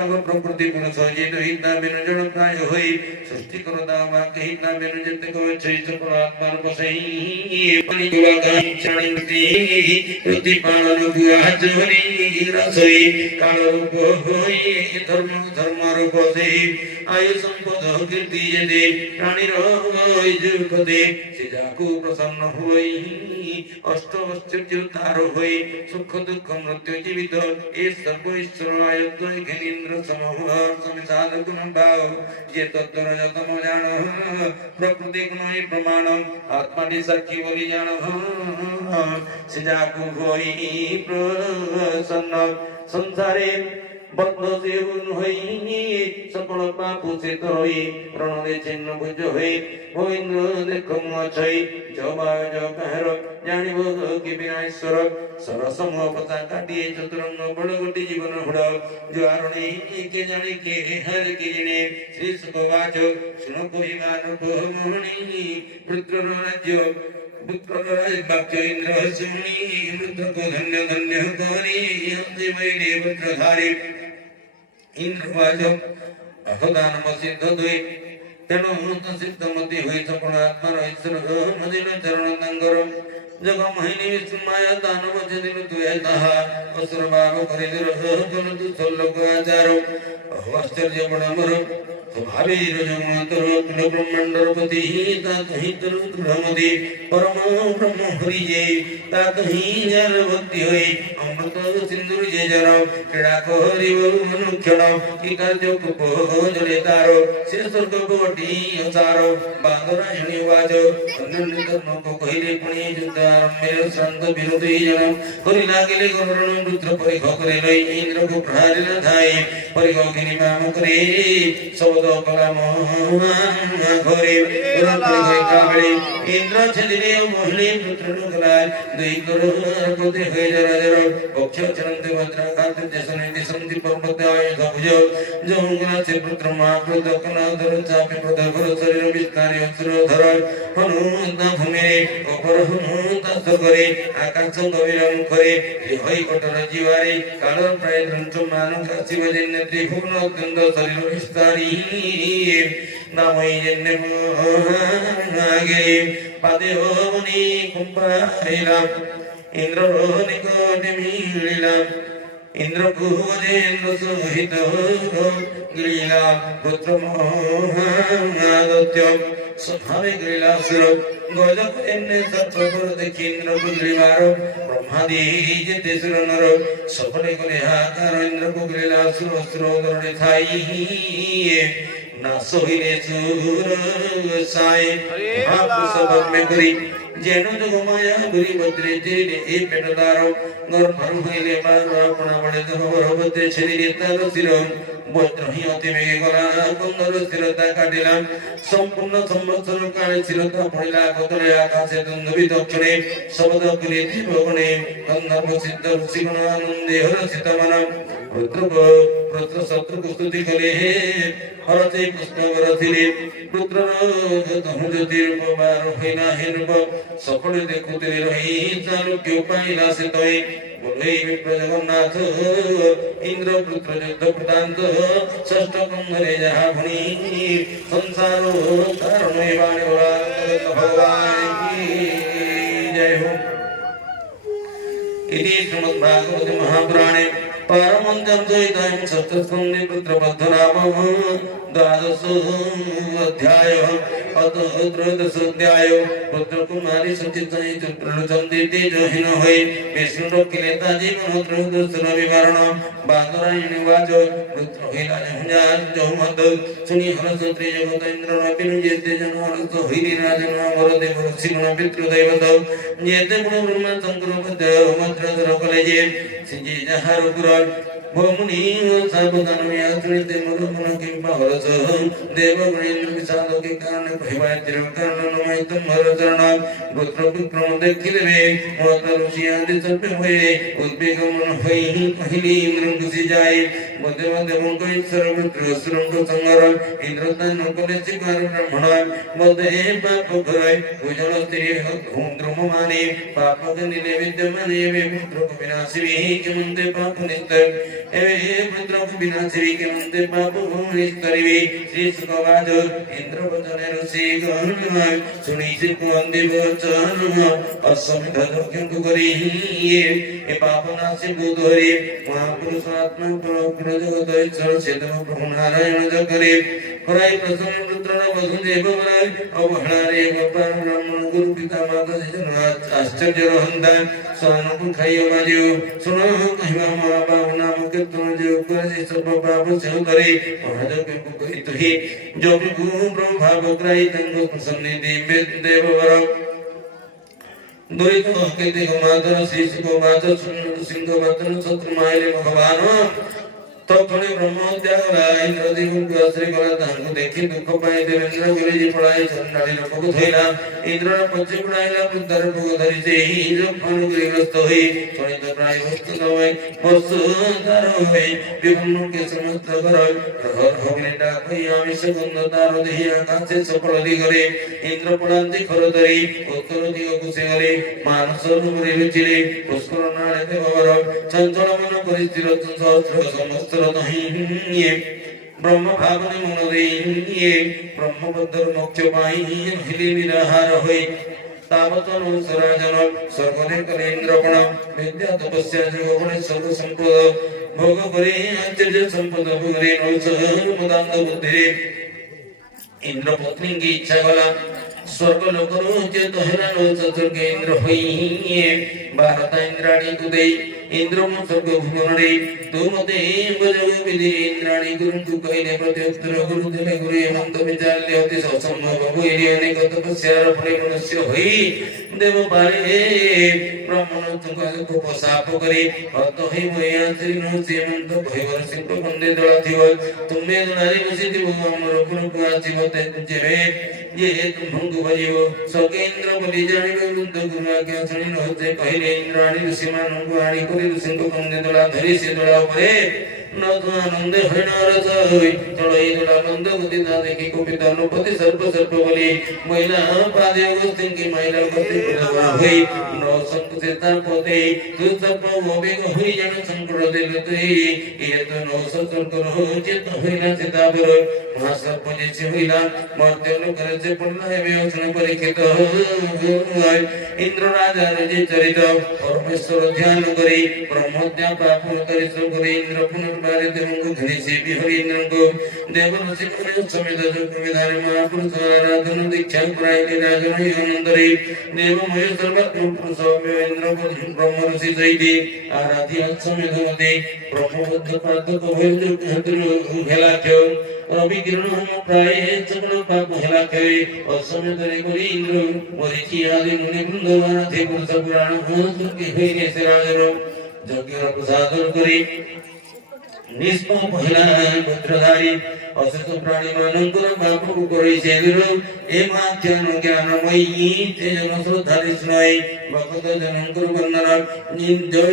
प्रकृति पुरुष जेतु हिता बिनु जड़ प्राय होई सृष्टि करो दावा के हिता बिनु जत को छै सकल आत्मा रूप सही पानी दुआ कहि चरणती प्रति पालन दुआ जहरी रसई काल रूप होई धर्म रूप सही आयु संपद कीर्ति जदे प्राणी रोई जुपदे से जाको प्रसन्न होई अष्ट आश्चर्य तार होई सुख दुख मृत्यु जीवित ए सर्व ईश्वर आयत्त घनिन्द्र समूह समिसाद गुण भाव जे तत्व रजतम जान प्रकृति गुण प्रमाण आत्मा साक्षी बोली जान से जाको होई प्रसन्न संसारे बद्ध से उन होई सकल पाप से तरोई रणले चिन्ह भुज होई गोविंद देखो मछई जबा जो कहर जानिबो कि विनाश्वर सरसम पता काटी चतुरंग बड़गोटी जीवन हुड़ जो आरणी के जाने के हर के जिने श्री सुखवाच सुनो कोई गान मोहनी पुत्र राज्य पुत्र राज्य इंद्र सुनी रुद्र को धन्य धन्य कोरी देवैने पुत्रधारी इंद्रवाच अहदान सिद्ध दुई तेणु सिद्धमती हुई सकल आत्मा ईश्वर मदिन चरण तांकर जग महिनी विष्णुमाया दानव दिन तुए ताहा असुर भाव करिदिर जन तु सल्लोक आचार आश्चर्य बड़मर भावी रजमतर कुल ब्रह्मांडर पति ता कहीं तरु ब्रह्मदि परम ब्रह्म हरि जे ता कहीं जर भक्ति होई अमृत सिंदूर जे जर क्रीड़ा करि मनुक्षण की कार्य कुप जले तारो से स्वर्ग कोटि असार बांदरायणी वाज अनन्य धर्म को कहिले पुनि जुद्ध मेरे संत विरोधी जन करि लागिले गरुण रुद्र परिघ करे लई इंद्र को प्रहार न थाई परिघ किनि माम करे शब्द कलाम घरे परिघ काबळे इंद्र छदिले मोहिनी पुत्र नुगला दुई करो कोते हे जरा जरा पक्ष चरंते वज्र कांत जसने दिसंति पर्वत आय भुज जंगना से पुत्र महापुत्र कना धर चापे पदर शरीर विस्तार असुर धर हनुमंत भूमि अपर हनुमंत सगरे आकाश गभीर मुखरे हई कटर जीवारे काल प्राय धंच मान काशी वजन त्रिभुवन अत्यंत शरीर विस्तारी नामई जन्य नागे पादे होनी कुंपाइला इंद्र निकोटि मिलिला इंद्र कुजेन्द्र सहित गिरिला पुत्र मोहादत्य स्वभावे गिरिला सुर गजक एने सत्वर देखिंद्र कुगिरिवार ब्रह्मादि जेते सुर नर सकले कले हाकार इंद्र कुगिरिला सुर सुर दरणे थाई ना सोहिने सुर साई महापुरुष में करी जेनु जो माया गुरी बद्रे तेरे ए पेटदारो घर भर होइले बार अपना बड़े धर बद्रे शरीर तार सिर वज्र ही अति वेगे गला कंदर स्थिरता काटिला संपूर्ण संवत्सर काले स्थिरता पड़िला गतरे आकाशे दुंदुभि दक्षिणे शब्द कुले जीवगणे गंधर्व सिद्ध ऋषिगण आनंदे हर्षित मन पुत्र शत्रु स्तुति कले हरते पुष्प वरथिले पुत्र ज्योति रूप बार होइना हे रूप सकले देखुते रही चालुक्य पाइला से तय बोले विप्र जगन्नाथ इंद्र पुत्र युद्ध प्रदांत षष्ठ कंधरे जहा भणी संसार कारण भगवान की जय हो। इति श्रीमद्भागवते महापुराणे पारमंत्रम द्वैतम सप्तस्कंदे पुत्रबद्धनाम द्वादश अध्याय अतः त्रयोदश अध्याय पुत्र कुमारी संचिताय प्रलोचन्ते तेजहीन होय विष्णु किलेता जीवन त्रयोदश विवरण बादरायण वाच पुत्र हिला जहुजा जहुमद सुनि हरस त्रि जगत इंद्र नपिन जेते जन हरस होइरि राजन अमर देव ऋषिगण पितृ दैवत जेते गुण ब्रह्मा शंकर पद मंत्र धर कले जे सिजे जहार पुराण भूमि सावधान यात्रिते मरुमन किंप हरस देव गुणेन्द्र विशाल के कारण भयवातिर कारण नमय तुम हर चरण पुत्र विक्रम देखिले रे मोत ऋषि आदि सब होए उद्वेग मन होई पहली इंद्र खुशी जाए मध्य देवंक ईश्वर पुत्र असुरंक संहार इंद्र तान कले शिकार ब्राह्मण मध्य पाप करे उजल स्त्री द्रुम माने पाप निले विद्यमाने वे पुत्र को विनाशी के मंदे पाप निस्तर एवे पुत्र को विनाशी के मंदे पाप निस्तरिवे श्री सुखवाद इंद्र वचन ऋषि गण सुनी से कुंदे वचन असमित धर्म करी ए पाप नाशे बुधरे महापुरुष आत्मा पर जगत ईश्वर सेतु प्रभु नारायण जगरे पराय प्रसन्न रुद्र वसुदेव वराय अवहणारे गोपाल ब्राह्मण गुरु पिता माता जन आश्चर्य रहंदा स्वानु खाइयो मारियो सुनो कहवा मां बाबू नाम कीर्तन जो करे सब पाप से करे महाज के कोई तो ही जो गुरु प्रभाव कराई तंग प्रसन्न देव वर दुरित के देखो मातर शीश को मातर सिंह वतन शत्रु मायले भगवान तो थोड़े ब्रह्म त्यागला इंद्र देव को आश्रय करा तांको देखि दुख पाए देवेंद्र गुरु जी पढ़ाई नाड़ी लोक को थोइला इंद्र पछे पढ़ाइला पुत्र को धरि से ही जो फल ग्रस्त होई थोड़े तो प्राय वस्तु होय वस्तु दर होय विभिन्न के समस्त कर हर होगने डाकई आमिष गंध तार देहि आकाश से सफल दिगरे इंद्र पड़ांती खर धरि उत्तर दिग को से गरे मानस रूपरे विचिरे पुष्कर नाळे देवर चंचल मन परिस्थिर सहस्र समस्त ब्रह्म भावने मनोदे ब्रह्म बद्ध मोक्ष पाई हिली निराहार होई तावत अनुसराजन स्वर्गने कलेन्द्रपण विद्या तपस्या जोगुण सर्व संपद भोग करे आश्चर्य संपद भोगरे नौसर मुदांग बुद्धि इंद्र पत्नी की इच्छा कला स्वर्ग लोकरो चेत हेला स्वर्ग इंद्र होई भारत इंद्राणी कुदे इंद्र स्वर्ग भुवने तो मते बजो विधि इंद्राणी गुरु तु कहले प्रत्युत्तर गुरु देले गुरु हेमंत विचार्य अति संभव होई अनेक तपस्या फले मनुष्य होई देव पारे ब्राह्मण तुका को पसाप करे अत होई मया श्री नो हेमंत भयवर सिंह बंदे दला थिव तुमे दुनारी बसिति वो हमर गुरु को आजीवते जेवे ये तुम भंग भजियो सकेंद्र बलि जानि वृद्ध गुरु आज्ञा सुनि नहोते कहले इंद्राणी ऋषि मानव आणी करे ऋषि को बंदे दला धरि से दला परे न तो आनंद हरिनारस होई तळई दला बंद बुद्धि ना देखि को पिता नो पति सर्प बलि महिला पादे गोस्तिं की महिला गति पुरा होई न संकुचिता पोते तु सर्प मोबे होई जन संकुल देलते ये तो नो संकुल हो चित होइला चितावर महासर्प जैसे होइला मर्त्य नो करे से पड़ना है व्यसन परीक्षित इंद्र राजा रजे चरित परमेश्वर ध्यान करी ब्रह्मज्ञा पाप करी सब करे इंद्र पुनर्बारे देवंग घड़ी से भी हरि इंद्र को देव ऋषि पुण्य समेत जो विधान महापुरुष आराधन दीक्षा प्राय राजन योनंदरे देव मय सर्वात्म पुरुष इंद्र को ब्रह्म ऋषि सहिति आराध्य समेत मते ब्रह्मबुद्ध पादक होय जो भेलाख्य रवि किरण प्राय चक्र पाप हेलाख्य असमेत करी इंद्र मरीचि आदि मुनि वृंद थे पुरुष पुराण हंस के होइने से राजन यज्ञ प्रसादन करी निष्पाप महिला पुत्रधारी असत प्राणी मानंकर पाप को करे सेदुर ए माख्यान ज्ञानमयी ते जन श्रद्धारि स्नय भक्त जनंकर वर्णन निजय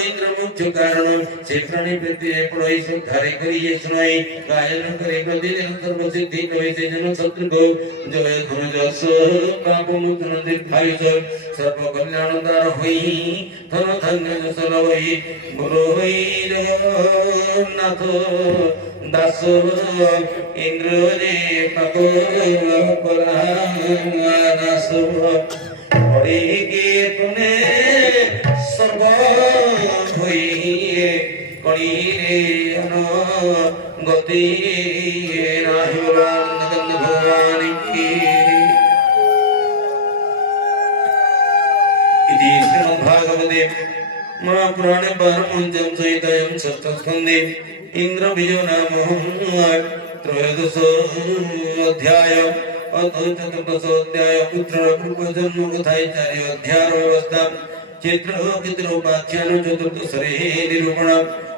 इंद्र मुख्य कारण से प्राणी प्रति पड़ई श्रद्धारि करी स्नय गायन करे प्रतिदिन सर्व सिद्धि कहे से जन शत्रु को जय धन जस पाप मुक्त दीर्घायुष सर्व कल्याणदार होई धन धन्य जस लवई गुरु होई जगन्नाथ दास इंद्र रे पाको परानास हरि के तूने सर्व होई कणी रे अन गति नाही भगवान की इति श्रीमद्भागवते महापुराणे पारमहंस्यां संहितायां षष्ठस्कन्धे इंद्र बीजो नाम त्रयोदश अध्याय अथ चतुर्दश अध्याय पुत्र पूर्व जन्म कथा इत्यादि अध्याय व्यवस्था चित्र उपाख्यान चतुर्दश निरूपण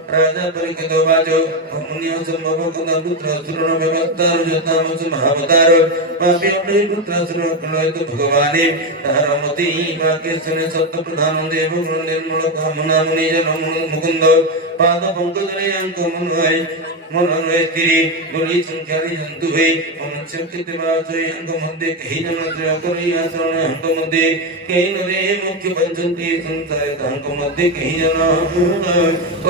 राजा परिकित वाचो मुनियो संभव कुंद पुत्र सुरण व्यवस्था रजताम महावतार पापी अपने पुत्र सुरण कलयत भगवाने तारमति वाक्य सुने सत्य प्रधान देव गुण निर्मल कामना मुनि जन मुकुंद पाद पंकजने अंक मनोय स्त्री बोली संख्यारी जंतु है मनुष्य कितने बाजोय अंक मध्य कहीं जन त्रयोकरी आचरण अंक मध्य कहीं नरे मुख्य पंचंती संसार अंक मध्य कहीं जन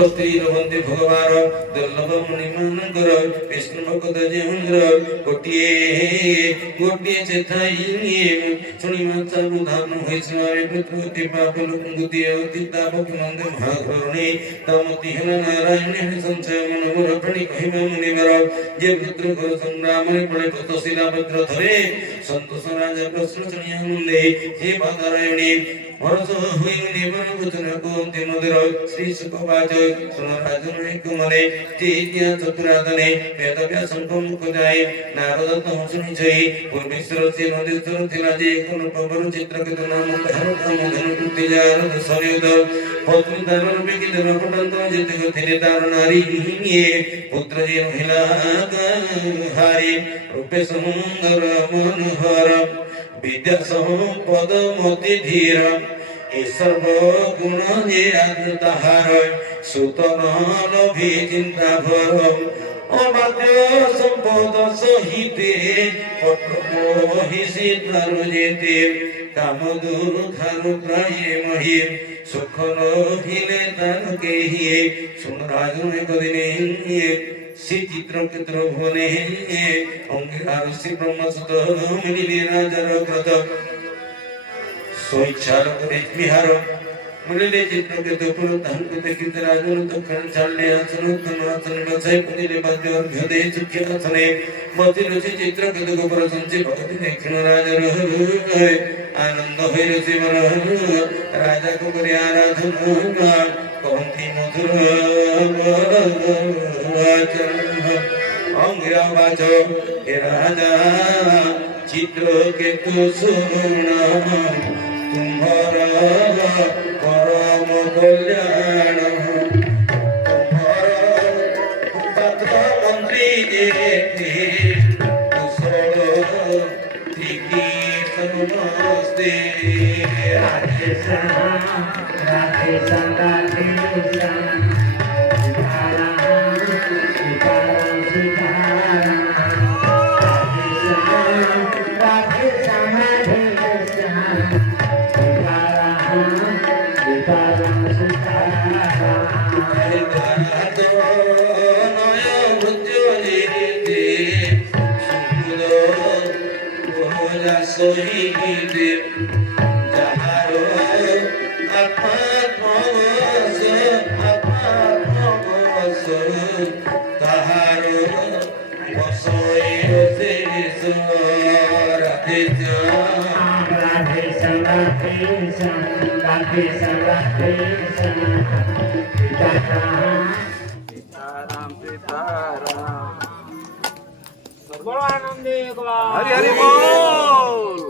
स्त्री रवंती भगवान दुर्लभ मुनि मानकर विष्णु भक्त जेहंगर गोटिए चेताई सुनी माता बुधान होई सुनारे प्रकृति पाप लुकुंगुति अतिता भगवंत महाकरुणी तामति हन नारायण संचय मन मोर प्रणि कहिमा मुनिवर जे पुत्र घर संग्राम रे पड़े ततशिला पत्र धरे संतोष राजा प्रश्न सुनिया मुंदे हे बादारायणी वर्ष हुई निवन वचन को अंतिम दिर श्री सुखवाच सुन राजन एक मने तेज्ञा चतुरादने वेद व्यास मुख जाय नारद तो सुनि जई पूर्वेश्वर से नदेश्वर थिला जे कोन पवर चित्र के नाम धर धन कृति जार सरयुद पत्नी दानर बिकी धन पटंत जेते थिले तार नारी पुत्र जे महिला हारी रूपे सुंदर मनोहर विद्या संपद मति धीर ए सर्व गुण जे आदताहार सुतन लभि चिंता भर अबाध्य संपद सहिते पत्र हिसी तारु जेते काम दूर थारु प्राये मही सुख लभिले तार केहिए सुन राजु एक दिने श्री चित्रकेत्र भुवने अंगिरार श्री ब्रह्मसुत मिलिले राजार व्रत स्वेच्छार करे विहार मिलिले चित्रकेत्र पुरतान कुते कित राजन दक्षिण चालने आसन तनासन बसाई पुनिले बाद्य अर्घ्यदे चुक्य आसने बतिरछि चित्रकेत्र गोपर संचि भगति दक्षिण राजार आनंद होइरे शिवर राजा को करे आराधना कहती मधुर अंगिरा बाजो हे राजा चित्र के तु सुन तुम्हारा परम कल्याण तुम्हारा पात्र मंत्री जे कुशल तिकी नमस्ते राधे हरि हरि बोल।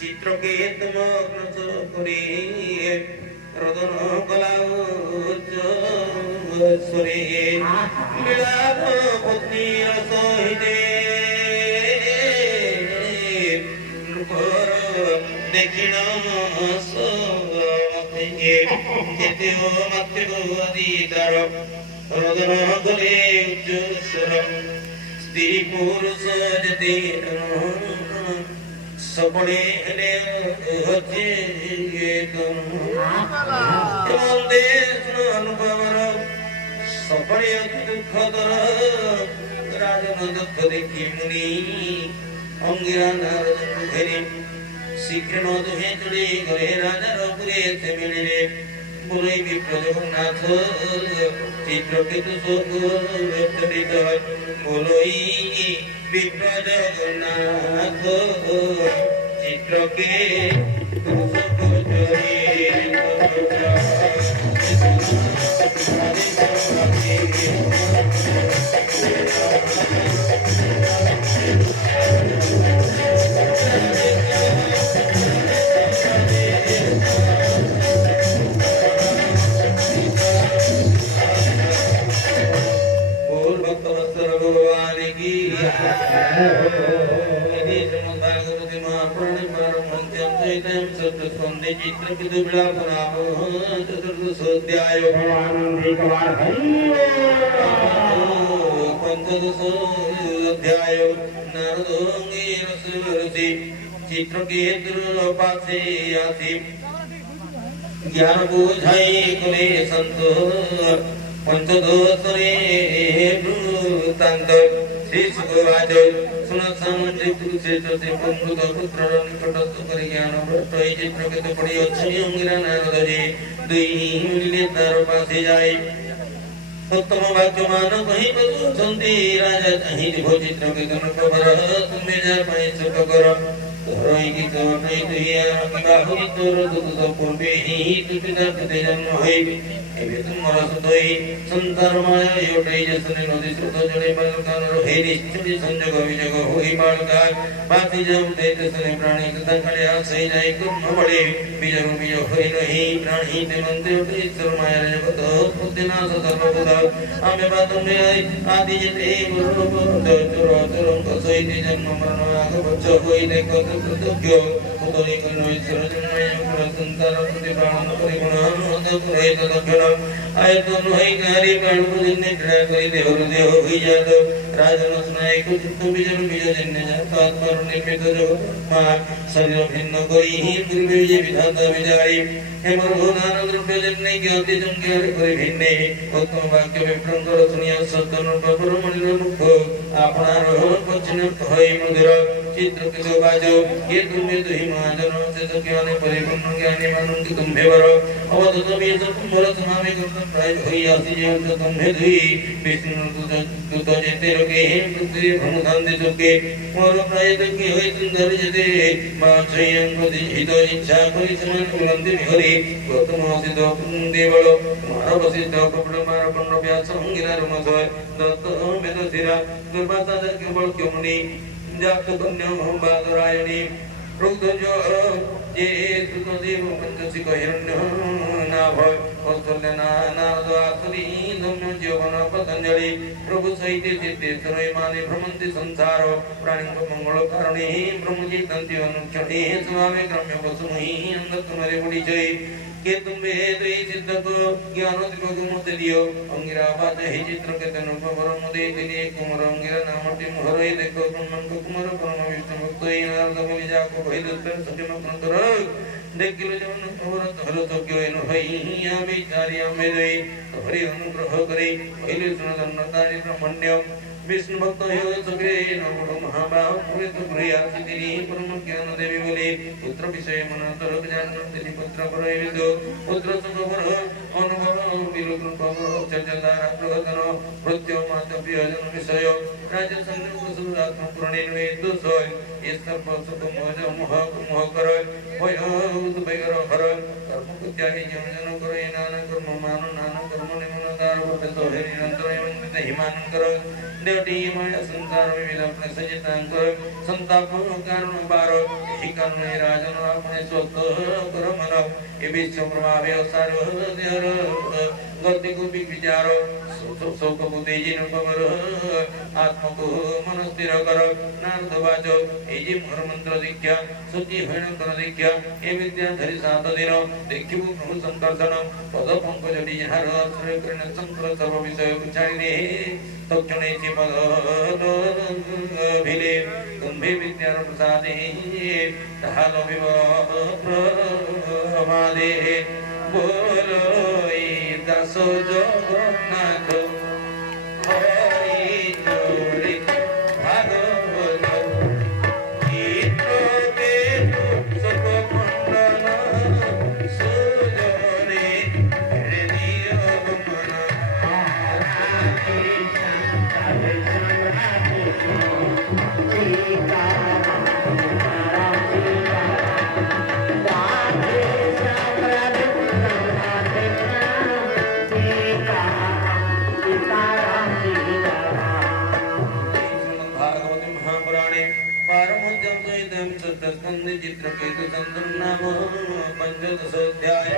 চিত্রকেত মগ্ন করে রদন কলাউরে বিলাপ পত্নীর সহিতে দক্ষিণ যেতেও মাতৃবাদিতার রদন করে উচ্চস্বর স্ত্রী পুরুষ যেতে সপনে এনে হচ্ছে অনুভবর সপনে দুঃখদর রাজন দুঃখ দেখি মুনি অঙ্গিরা ঘেরে শীঘ্র দুহে চলে ঘরে রাজার পুরে মিলিলে পুরী বিপ্র জগন্নাথ চিত্রকেতু চরিত বলই বিপ্র জগন্নাথ চিত্রকে यदि श्रीमद्भागवते महापुराणे पारमहंस्यां सहितं सप्तस्कन्धे चित्रकेतुबिलापनामो चतुर्दशोऽध्यायो पंचदशोऽध्यायो नारदोऽङ्गीरसि चित्रकेतुरुपासे आसि ज्ञान बोधाई कुले संतो पंचदोषरे वृत्तान्त श्री सुखवाच सुनसामंत्रि कुरुक्षेत्र से प्रमृत पुत्र निकटस्थ कर ज्ञान भ्रष्ट चित्रकेतु पड़ी अच्छी अंगिरा नारद जी दुई मिलिले तार पासे जाए उत्तम वाक्य मान कहीं बसुछन्ति राजा चाहि दिभो चित्रकेतु खबर तुम्हें जा पाई सुख कर धरोई की तो नहीं दुहिया बाहु तोर दुख पूर्वे ही तुझा कते जन्म होई एबे तुमर सुतोई संसार माया योटई जसने नदी स्रोत जड़े बालकान रहे निश्चित संजोग विजोग होई बालका पाति जम देते सने प्राणी तथा कले आसई जाई कुम बड़े विजोग विजोग होई नहीं प्राणी ते मंते उठे ईश्वर माया जगत पुदिना सर्वबुध आमे बातुम में आदि जते गुरु चुर चुरंग सोई जन्म मरण आग बच्च होई देखो कृतज्ञ उदय करो ईश्वर जन्मय पुर संसार प्रति प्राण परिगुण अनुद पुरहित दक्षिण आयतन होई गारी प्राण जन्य क्रिया करी देह हृदय होई जात राजन स्नाय को चित्त विजन विजय जन्य जात आत्मा निर्मित जगत मा शरीर भिन्न करी ही दुर्विजय विधाता विजाई हेमर भुवनान द्रव्य जन्य ज्ञाति जन्य करी भिन्ने उत्तम वाक्य विप्रंकर सुनिया सतन प्रभुर मणिर मुख आपनार पछिन होई मधुर चित्रकेतु बाजो ये तुम्हें दुहि महाजन से तो ज्ञाने परिपूर्ण ज्ञानी मानुंति तुम्हें वरो अवधत में सब कुंभर समावे कर्तन प्राय होई आसी जे तो तुम्हें दुहि विष्णु दूत जेते रोके पृथ्वी भ्रमधान दे चुके मोर प्राय तकी होई सुंदर जते माछयं प्रति हित इच्छा करि समान कुलंति हरि गौतम सिद्ध देवल मानव सिद्ध कपड़ मार पंड व्यास अंगिरा रमसय दत्त वेद सिरा दुर्वासा केवल क्योमुनि जात कन्या बादरायणी रुद्रजो ये सुतदेव पंचसी हिरण्य नाभ कौशल्य नारद आसुरी धम्म जीवन पतंजलि प्रभु सहित सिद्धेश्वर माने भ्रमंति संसार प्राणी मंगल कारणे ब्रह्मजी दंति अनुक्षणे स्वामी क्रम्य वसुहि अंधकमरे परिचय के तुम्हे दुई सिद्ध को ज्ञान दिवक मते दियो अंगिरा बात हे चित्रकेतु खबर मते दिने कुमार अंगिरा नामति मोहरई देखो ब्रह्मन को कुमार परम विष्णु भक्त ई नारद बोली जाको भइलुत्तर सत्यम कंतर देखिलो जन खबर धरो तो क्यों एनु हई या विचारिया मेरे हरि अनुग्रह करे भइलु सुनदन्नतारि ब्रह्मण्य विष्णु भक्त हो सके नमो महाबाह पुरित प्रिया सिद्धि परम ज्ञान देवी बोले पुत्र विषय मन तरक जानन तिनि पुत्र परय विदो पुत्र सुखबर अनुभव विलोकन खबर चर्चाधारा प्रगतन प्रत्यो मात प्रियजन विषय राज्य संग सुरात्म पुराणे वे दोषय ये सर्व सुख मोह मोह कर भय उद्वेगर हर कर्म त्यागी जन कर नाना कर्म मान नाना कर्म निमन दार तो निरंतर एवं हिमान कर देवटी माया संसार विविध अपने सजितांक संताप कारण बार ही कारण राजन अपने स्वत कर मन ये विश्व प्रभावे सार देहर गति को विचार शोक बुद्धि जिन खबर आत्मा को मन स्थिर कर नारद वाच ये मोर मंत्र दीक्षा शुचि भयंकर दीक्षा ये विद्या धरि 7 दिन देखिबु प्रभु संदर्शन पद पंकज यार आश्रय करने संकर सर्व विषय बुझाई तक्षणे पद भिले तुम्हें विद्यार प्रसादे ताल प्रमादे बोलो दास जगन्नाथ हरि चोरी भागवत चित्रकेतु सर्वमंडल सुजने हृदय मन चित्रकेतु तंत्र नाम पंचदशोऽध्याय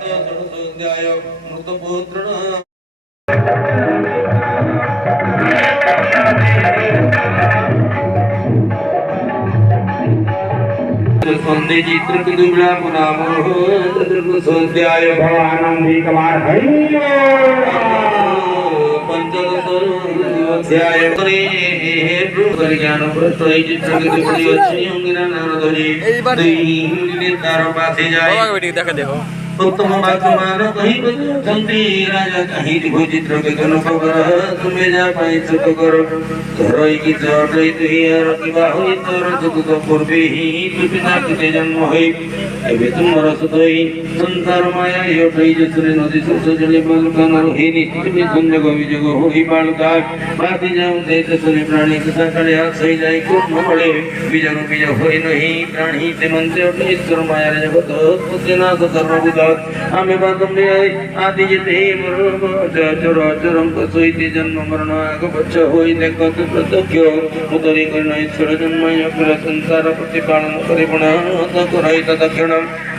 षोडशोऽध्याय मृतपुत्र संधि चित्र दुबला पुनामो सद्याय भवानंदी कमार हरि पंचदशाध्याय करे ज्ञान प्रत्यय चित्र दुबली अच्छी अंगिना नारदरी दुई तार पासे जाए देखो उत्तम बातमान कहीं संति राजा कहीं दिखो चित्र के कन खबर तुम्हें जा पाई सुख कर धरई की चढ़ई तुही यार की बाहुई तोर दुख तो पूर्वे ही तू पिता के जन्म होई एबे तुम रसतई संसार माया यो ठई जसरे नदी सुस जले बालका नरहि निश्चित में संजग विजग होई बालका बाती जाऊं दे तसरे प्राणी कथा कले हाथ सही जाई को मोले विजग विजग होई नहीं प्राणी ते मंत्र उठे ईश्वर माया रे जगत पुतना सर्वभूत आमे बातम ले आदि जते चर चरम कसोइते जन्म मरण आग बच्च होई देखत प्रत्यक्ष उतरी करन ईश्वर जन्मय कर संसार प्रतिपालन करे गुण कराई तत्क्षण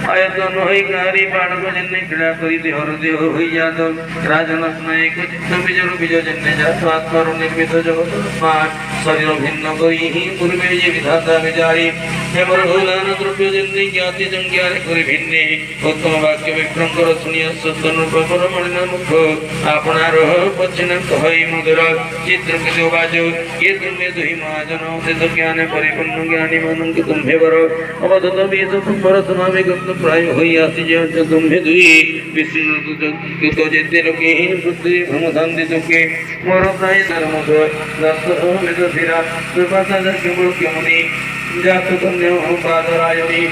आयतन होई गारी बाणक जन्ने क्रीड़ा करी देहर देह होई जात राजनस नायक चित्त विजय विजय जन्ने जात आत्मा निर्मित जगत शरीर भिन्न करी पूर्वे ये विधाता विचारी हेमर होलान द्रव्य जन्ने ज्ञाति संज्ञा करी भिन्ने उत्तम वाक्य विक्रम कर सुनिय सतन प्रपर मणिना मुख आपनार पच्छिन कहई मधुर चित्र के बाजो ये तुम्हें दुहि महाजन से ज्ञान परिपूर्ण ज्ञानी मानंग तुम्हें वर अवधत वेद तुम्हारा समावे गंध प्राय होई आसी जे तुम्हें दुहि विष्णु तो जेते लोके पृथ्वी भ्रम शांति सुखे मोर प्राय धर्म दो दस्त में तो फिरा कृपा सागर केवल क्यों जात कन्या पादरायणी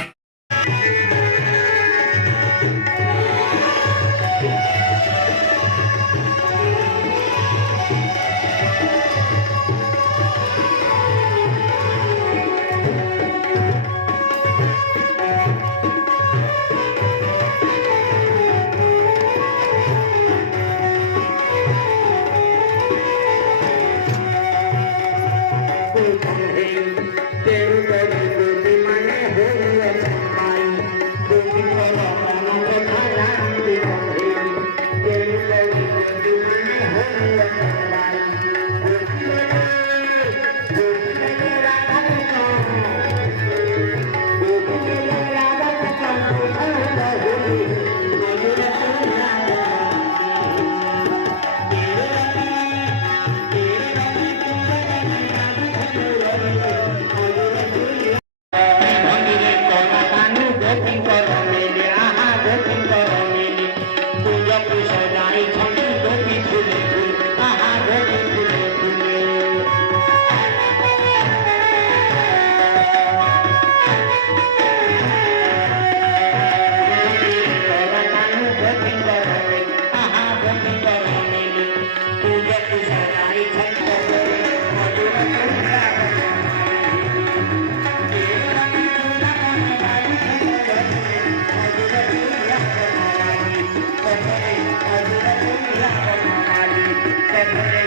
Thank you.